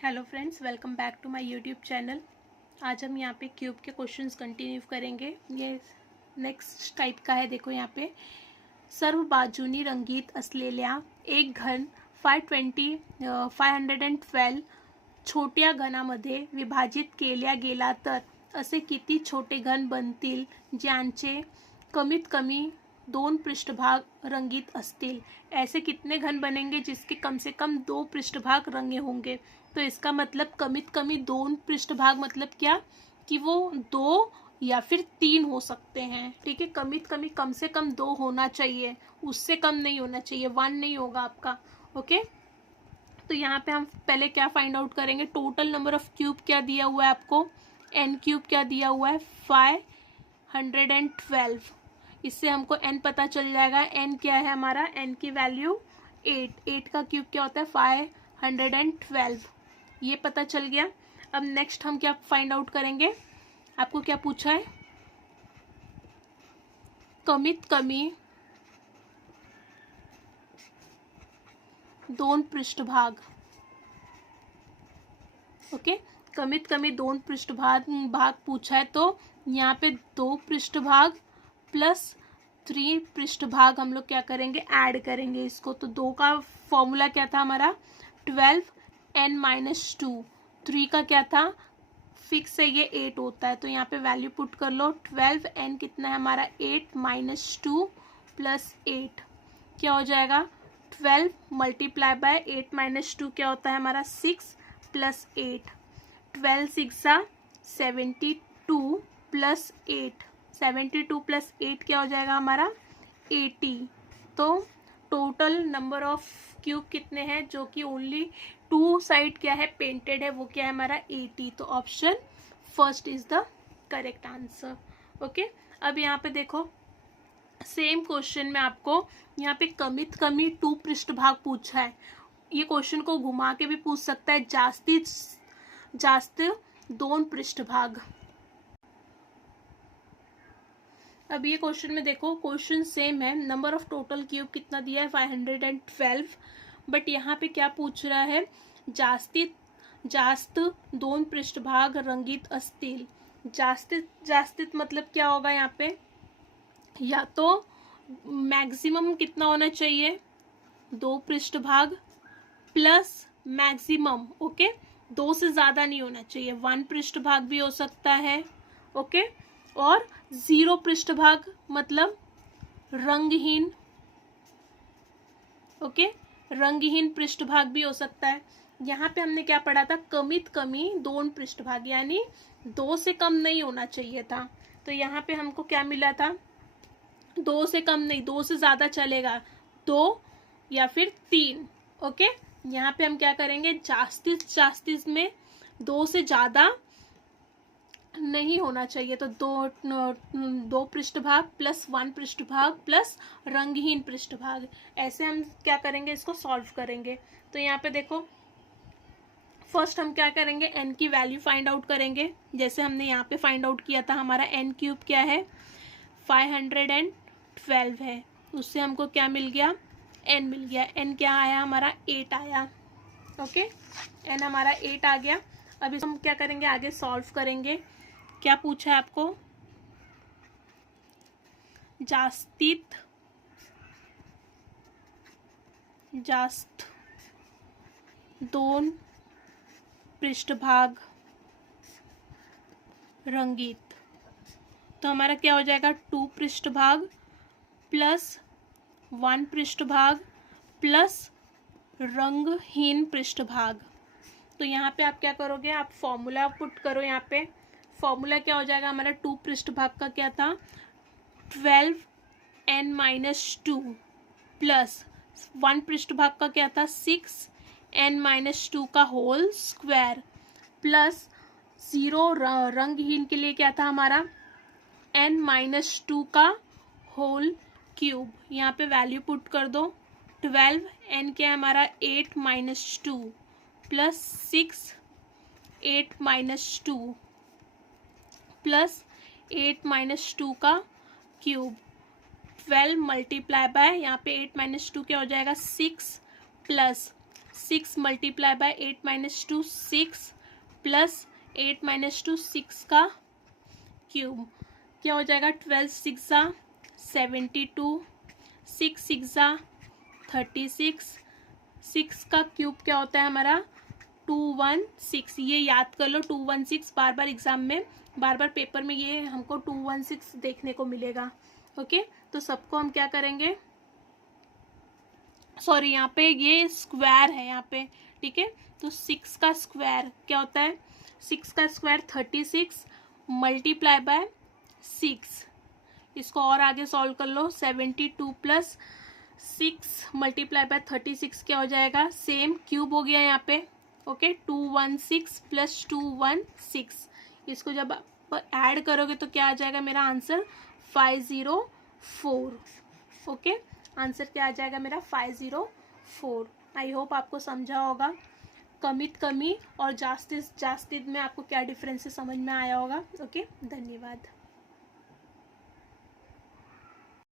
Hello friends, welcome back to my YouTube channel. आज हम यहाँ पे क्यूब के क्वेश्चंस कंटिन्यू करेंगे। ये नेक्स्ट टाइप का है। देखो यहाँ पे सर्वबाजूनी रंगीत असलेल्या एक घन 512 छोट्या घनामध्ये विभाजित केल्या गेला तर असे किती छोटे घन बनतील ज्यांचे कमीत कमी 2 पृष्ठभाग रंगीत असतील। ऐसे कितने घन बनेंगे जिसके कम से कम 2 पृष्ठभाग रंगे होंगे। तो इसका मतलब कमीत कमी 2 पृष्ठभाग मतलब क्या कि वो 2 या फिर 3 हो सकते हैं। ठीक है, कमीत कमी कम से कम 2 होना चाहिए, उससे कम नहीं होना चाहिए, 1 नहीं होगा आपका। ओके, तो यहाँ पे हम पहले क्या फाइंड आउट करेंगे, टोटल नंबर ऑफ क्यूब क्या दिया हुआ है आपको, n क्यूब क्या दिया हुआ है 512। इससे हमको n पता चल जाएगा। n क्या है हमारा, n की वैल्यू 8 का क्यूब क्या होता है 512, ये पता चल गया। अब नेक्स्ट हम क्या फाइंड आउट करेंगे, आपको क्या पूछा है, कमीत कमी 2 पृष्ठभाग। ओके, कमीत कमी 2 पृष्ठभाग पूछा है, तो यहाँ पे 2 पृष्ठभाग प्लस 3 पृष्ठभाग हम लोग क्या करेंगे, ऐड करेंगे इसको। तो 2 का फॉर्मूला क्या था हमारा 12n-2, 3 का क्या था फिक्स है, ये 8 होता है। तो यहाँ पे वैल्यू पुट कर लो, 12n कितना है हमारा 8 - 2 + 8 क्या हो जाएगा 12 मल्टीप्लाई बाय 8 - 2 क्या होता है हमारा 6 + 8, 12 6 72 + 8, 72 + 8 क्या हो जाएगा हमारा 80। तो टोटल नंबर ऑफ क्यूब कितने हैं जो कि ओनली 2 साइड क्या है पेंटेड है, वो क्या है हमारा 80। तो option first is the correct answer. Okay, अब यहाँ पे देखो सेम क्वेश्चन में आपको यहाँ पे कमीत कमी 2 पृष्ठभाग पूछा है। ये क्वेश्चन को घुमा के भी पूछ सकता है, जास्त 2 पृष्ठभाग। अब ये क्वेश्चन में देखो, क्वेश्चन सेम है, नंबर ऑफ टोटल क्यूब कितना दिया है 512, बट यहाँ पे क्या पूछ रहा है, जास्त 2 पृष्ठभाग रंगीत असतील। जास्तित मतलब क्या होगा यहाँ पे, या तो मैक्सिमम कितना होना चाहिए 2 पृष्ठभाग प्लस मैक्सिमम, ओके 2 से ज्यादा नहीं होना चाहिए, 1 पृष्ठभाग भी हो सकता है। ओके, और 0 पृष्ठभाग मतलब रंगहीन। ओके, रंगहीन पृष्ठभाग भी हो सकता है। यहाँ पे हमने क्या पढ़ा था, कमीत कमी 2 पृष्ठभाग, यानी 2 से कम नहीं होना चाहिए था। तो यहाँ पे हमको क्या मिला था, 2 से कम नहीं, 2 से ज्यादा चलेगा, 2 या फिर 3। ओके, यहाँ पे हम क्या करेंगे, जास्तिस में 2 से ज्यादा नहीं होना चाहिए। तो 2 पृष्ठभाग प्लस 1 पृष्ठभाग प्लस रंगहीन पृष्ठभाग, ऐसे हम क्या करेंगे, इसको सॉल्व करेंगे। तो यहाँ पे देखो फर्स्ट हम क्या करेंगे, n की वैल्यू फाइंड आउट करेंगे, जैसे हमने यहाँ पे फाइंड आउट किया था। हमारा n क्यूब क्या है 512 है, उससे हमको क्या मिल गया, n मिल गया। n क्या आया हमारा 8 आया। ओके, n हमारा 8 आ गया। अब इसको हम क्या करेंगे, आगे सॉल्व करेंगे। क्या पूछा है आपको, जास्त 2 पृष्ठभाग रंगीत। तो हमारा क्या हो जाएगा 2 पृष्ठभाग प्लस 1 पृष्ठभाग प्लस रंगहीन पृष्ठभाग। तो यहाँ पे आप क्या करोगे, आप फॉर्मूला पुट करो। यहाँ पे फॉर्मूला क्या हो जाएगा हमारा, 2 पृष्ठभाग का क्या था 12n-2 प्लस 1 पृष्ठभाग का क्या था 6n-2 का होल स्क्वायर प्लस 0 रंगहीन के लिए क्या था हमारा n-2 का होल क्यूब। यहाँ पे वैल्यू पुट कर दो, 12 n क्या है हमारा 8 - 2 प्लस 6 8 - 2 प्लस 8 - 2 का क्यूब, 12 मल्टीप्लाई बाय यहाँ पे 8 - 2 क्या हो जाएगा 6 plus 6 multiply by 8 minus 2 6 plus 8 minus 2 6 का क्यूब क्या हो जाएगा 12 6 72 6 6 36 6 का क्यूब क्या होता है हमारा 216। ये याद कर लो 216 बार बार एग्जाम में बार बार पेपर में ये हमको 216 देखने को मिलेगा। ओके तो सबको हम क्या करेंगे सॉरी यहाँ पे ये स्क्वायर है यहाँ पे ठीक है। तो 6 का स्क्वायर क्या होता है 6 का स्क्वायर 36 मल्टीप्लाई बाय 6 इसको और आगे सॉल्व कर लो 72 प्लस 6 मल्टीप्लाई बाय 36 क्या हो जाएगा सेम क्यूब हो गया यहाँ पे ओके 216 प्लस 216 इसको जब आप ऐड करोगे तो क्या आ जाएगा मेरा आंसर 504। ओके आंसर क्या आ जाएगा मेरा 504। आई होप आपको समझा होगा कमित कमी और जास्तीत जास्तीत में आपको क्या डिफरेंसेस समझ में आया होगा। ओके धन्यवाद।